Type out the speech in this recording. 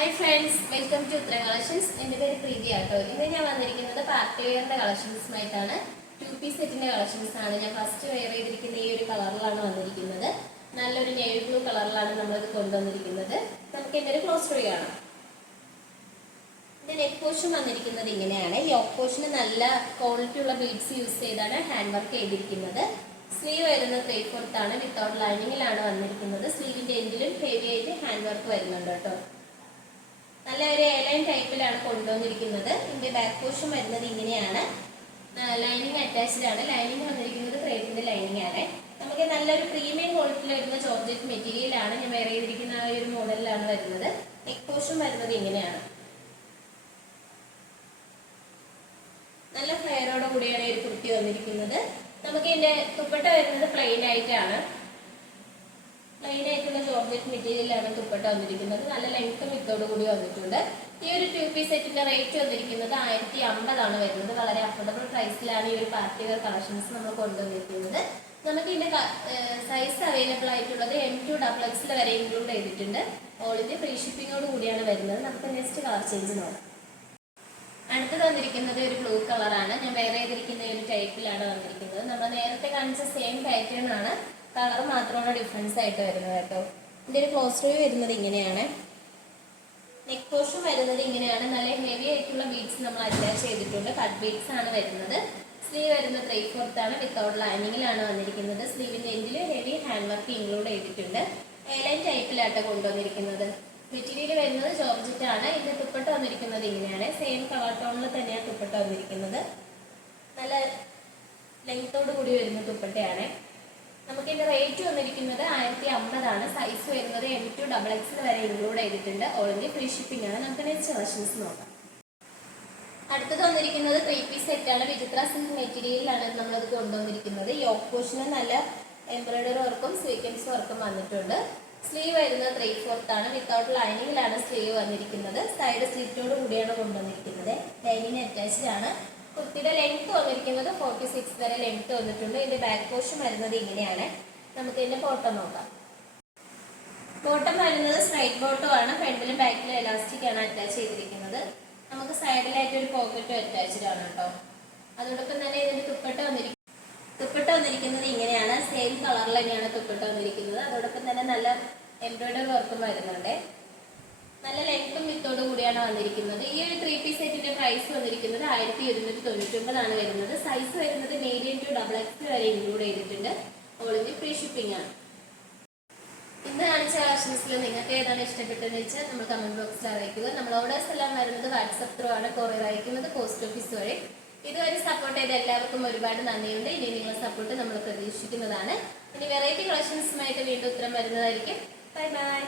Hi friends, welcome to Uttara Collections. എൻ്റെ പേര് പ്രീതി ആട്ടോ. ഇന്ന് ഞാൻ വന്നിരിക്കുന്നത് പാർട്ടി വെയറിന്റെ കളക്ഷൻസുമായിട്ടാണ്. 2 പീസ് സെറ്റിന്റെ കളക്ഷൻസ് ആണ്. ഞാൻ ഫസ്റ്റ് വെയർ ചെയ്തിരിക്കുന്ന ഈ ഒരു കളറിലാണ് വന്നിരിക്കുന്നത്. നല്ലൊരു നേവി ബ്ലൂ കളറിലാണ് നമ്മളിത് കൊണ്ടുവന്നിരിക്കുന്നത്. നമുക്ക് ഇതിന്റെ ഒരു ക്ലോസ് വ്യൂ കാണാം. ഇതിന്റെ നെക്ക് പോർഷൻ വന്നിരിക്കുന്നത് ഇങ്ങനെയാണ്. യോക്ക് പോർഷന് നല്ല ക്വാളിറ്റി ഉള്ള ബീഡ്സ് യൂസ് ചെയ്താണ് ഹാൻഡ് വർക്ക് ചെയ്തിരിക്കുന്നത്. സ്ലീവ് വരുന്നത് 3/4 ആണ്. വിത്തൗട്ട് ലൈനിങ്ങിലാണ് വന്നിരിക്കുന്നത്. സ്ലീവിന്റെ എൻഡിലും ഹെവി ആയിട്ട് ഹാൻഡ് വർക്ക് വരുന്നുണ്ട് കേട്ടോ. നല്ല ഒരു എയർലൈൻ ടൈപ്പിലാണ് കൊണ്ടുവന്നിരിക്കുന്നത്. ഇതിന്റെ ബാക്ക് പോർഷൻ വരുന്നത് ഇങ്ങനെയാണ്. ലൈനിങ് അറ്റാച്ച്ഡ് ആണ്. ലൈനിങ് വന്നിരിക്കുന്നത് ക്രേപ്പിന്റെ ലൈനിങ് ആണ്. നമുക്ക് നല്ലൊരു പ്രീമിയം ക്വാളിറ്റിയിൽ വരുന്ന ജോർജറ്റ് മെറ്റീരിയൽ ആണ്. ഞാൻ വേറെ ചെയ്തിരിക്കുന്ന ആ ഒരു മോഡലിലാണ് വരുന്നത്. നെക്ക് പോർഷൻ വരുന്നത് ഇങ്ങനെയാണ്. നല്ല ഫ്ലെയറോട് കൂടിയാണ് ഈ ഒരു കുർത്തി വന്നിരിക്കുന്നത്. നമുക്ക് ഇതിന്റെ ദുപ്പട്ട വരുന്നത് പ്ലെയിൻ ആയിട്ടാണ്. പ്ലെയിൻ ആയിട്ടുള്ള ജോർജറ്റ് മെറ്റീരിയലാണ് ദുപ്പട്ട വന്നിരിക്കുന്നത്. നല്ല ലെങ്ത്തും വിത്തോട് കൂടി വന്നിട്ടുണ്ട്. ഈ ഒരു 2 പീസ് സെറ്റിന്റെ റേറ്റ് വന്നിരിക്കുന്നത് 1050 ആണ് വരുന്നത്. വളരെ അഫോർഡബിൾ പ്രൈസിലാണ് ഈ ഒരു പാർട്ടി വെയർ കളക്ഷൻസ് നമ്മൾ കൊണ്ടുവന്നിരിക്കുന്നത്. നമുക്ക് ഇതിന്റെ സൈസ് അവൈലബിൾ ആയിട്ടുള്ളത് M2XXL വരെ ഇൻക്ലൂഡ് ചെയ്തിട്ടുണ്ട്. ഓൾ ഇന്ത്യ ഫ്രീ ഷിപ്പിങ്ങോട് കൂടിയാണ് വരുന്നത്. നമുക്ക് നെക്സ്റ്റ് കളർ ചേഞ്ച് നോക്കാം. അടുത്തത് വന്നിരിക്കുന്നത് ഒരു ബ്ലൂ കളറാണ്. ഞാൻ വേറെ ചെയ്തിരിക്കുന്ന ഒരു ടൈപ്പിലാണ് വന്നിരിക്കുന്നത്. നമ്മൾ നേരത്തെ കാണിച്ച സെയിം പാറ്റേൺ ആണ്. കളർ മാത്രമാണ് ഡിഫറൻസ് ആയിട്ട് വരുന്നത് കേട്ടോ. ഇതിന്റെ ഒരു ക്ലോസ് വ്യൂ വരുന്നത് ഇങ്ങനെയാണ്. നെക്ക് പോർഷൻ വരുന്നത് ഇങ്ങനെയാണ്. നല്ല ഹെവി ആയിട്ടുള്ള ബീഡ്സ് നമ്മൾ അറ്റാച്ച് ചെയ്തിട്ടുണ്ട്. കട്ട് ബീഡ്സ് ആണ് വരുന്നത്. സ്ലീവ് വരുന്നത് 3/4 ആണ്. വിത്തൗട്ട് ലൈനിങ്ങിലാണ് വന്നിരിക്കുന്നത്. സ്ലീവിന്റെ എൻഡിൽ ഹെവി ഹാൻഡ് വർക്ക് ഇൻക്ലൂഡ് ചെയ്തിട്ടുണ്ട്. എയർലൈൻ ടൈപ്പിലായിട്ട് കൊണ്ടുവന്നിരിക്കുന്നത്. മെറ്റീരിയൽ വരുന്നത് ജോർജറ്റ് ആണ്. ഇതിന്റെ ദുപ്പട്ട വന്നിരിക്കുന്നത് ഇങ്ങനെയാണ്. സെയിം കളർ ടോണിൽ തന്നെയാണ് ദുപ്പട്ട വന്നിരിക്കുന്നത്. നല്ല ലെങ്തോട് കൂടി വരുന്ന ദുപ്പട്ടയാണ്. നമുക്ക് ഇതിന്റെ റേറ്റ് വന്നിരിക്കുന്നത് 1050 ആണ്. സൈസ് വരുന്നത് M2XXL വരെ ഇൻക്ലൂഡ് ചെയ്തിട്ടുണ്ട്. ഓൾ ഇന്ത്യ ഫ്രീ ഷിപ്പിംഗ് ആണ്. നമുക്ക് നെക്സ്റ്റ് കളക്ഷൻസ് നോക്കാം. അടുത്തത് വന്നിരിക്കുന്നത് 3 പീസ് സെറ്റ് ആണ്. വിചിത്ര സിൽക്ക് മെറ്റീരിയലാണ് നമ്മളത് കൊണ്ടുവന്നിരിക്കുന്നത്. യോക്ക് പോർഷന് നല്ല എംബ്രോയിഡറി വർക്കും സ്വീക്വൻസ് വർക്കും വന്നിട്ടുണ്ട്. സ്ലീവ് വരുന്നത് 3/4 ആണ്. വിത്തൗട്ട് ലൈനിങ്ങിലാണ് സ്ലീവ് വന്നിരിക്കുന്നത്. സൈഡ് സ്ലിറ്റോട് കൂടിയാണ് കൊണ്ടുവന്നിരിക്കുന്നത്. ലൈനിങ് അറ്റാച്ച്ഡ് ആണ്. കുർത്തിയുടെ ലെങ്ത് വന്നിരിക്കുന്നത് 46 വരെ ലെങ്ത് വന്നിട്ടുണ്ട്. ഇതിന്റെ ബാക്ക് പോർഷൻ വരുന്നത് ഇങ്ങനെയാണ്. നമുക്ക് ഇതിന്റെ ബോട്ടം നോക്കാം. ബോട്ടം വരുന്നത് സ്ട്രൈറ്റ് ബോട്ടം ആണ്. ഫ്രണ്ടിലും ബാക്കിലും എലാസ്റ്റിക് ആണ് അറ്റാച്ച് ചെയ്തിരിക്കുന്നത്. നമുക്ക് സൈഡിലായിട്ട് ഒരു പോക്കറ്റും അറ്റാച്ച്ഡ് ആണ് കേട്ടോ. അതോടൊപ്പം തന്നെ ഇതിന്റെ ദുപ്പട്ട വന്നിരിക്കുന്നത് ഇങ്ങനെയാണ്. സെയിം കളറിൽ തന്നെയാണ് ദുപ്പട്ട വന്നിരിക്കുന്നത്. അതോടൊപ്പം തന്നെ നല്ല എംബ്രോയിഡറി വർക്കും വരുന്നുണ്ട്. നല്ല ലെങ്ത്തും വിത്തോട് കൂടിയാണ് വന്നിരിക്കുന്നത്. ഈ ഒരു 3 പീസ് സെറ്റിന്റെ പ്രൈസ് വന്നിരിക്കുന്നത് 1299 ആണ് വരുന്നത്. സൈസ് വരുന്നത് മീഡിയം ടു XXL വരെ ഇൻക്ലൂഡ് ചെയ്തിട്ടുണ്ട്. ഓൾ ഇന്ത്യ ഫ്രീ ഷിപ്പിംഗ് ആണ്. ഇന്ന് കാണിച്ച കളക്ഷൻസിൽ നിങ്ങൾക്ക് ഏതാണ് ഇഷ്ടപ്പെട്ടതെന്ന് വെച്ചാൽ നമ്മൾ കമന്റ് ബോക്സിൽ അറിയിക്കുക. നമ്മൾ ഓർഡേഴ്സ് എല്ലാം വരുന്നത് വാട്സപ്പ് ത്രൂ ആണ് കൊറിയർ അയക്കുന്നത്, പോസ്റ്റ് ഓഫീസ് വഴി. ഇതുവരെ സപ്പോർട്ട് ചെയ്ത എല്ലാവർക്കും ഒരുപാട് നന്ദിയുണ്ട്. ഇനി നിങ്ങളുടെ സപ്പോർട്ട് നമ്മൾ പ്രതീക്ഷിക്കുന്നതാണ്. ഇനി വെറൈറ്റി കളക്ഷൻസുമായിട്ട് വീണ്ടും ഉത്തരം വരുന്നതായിരിക്കും. Bye bye.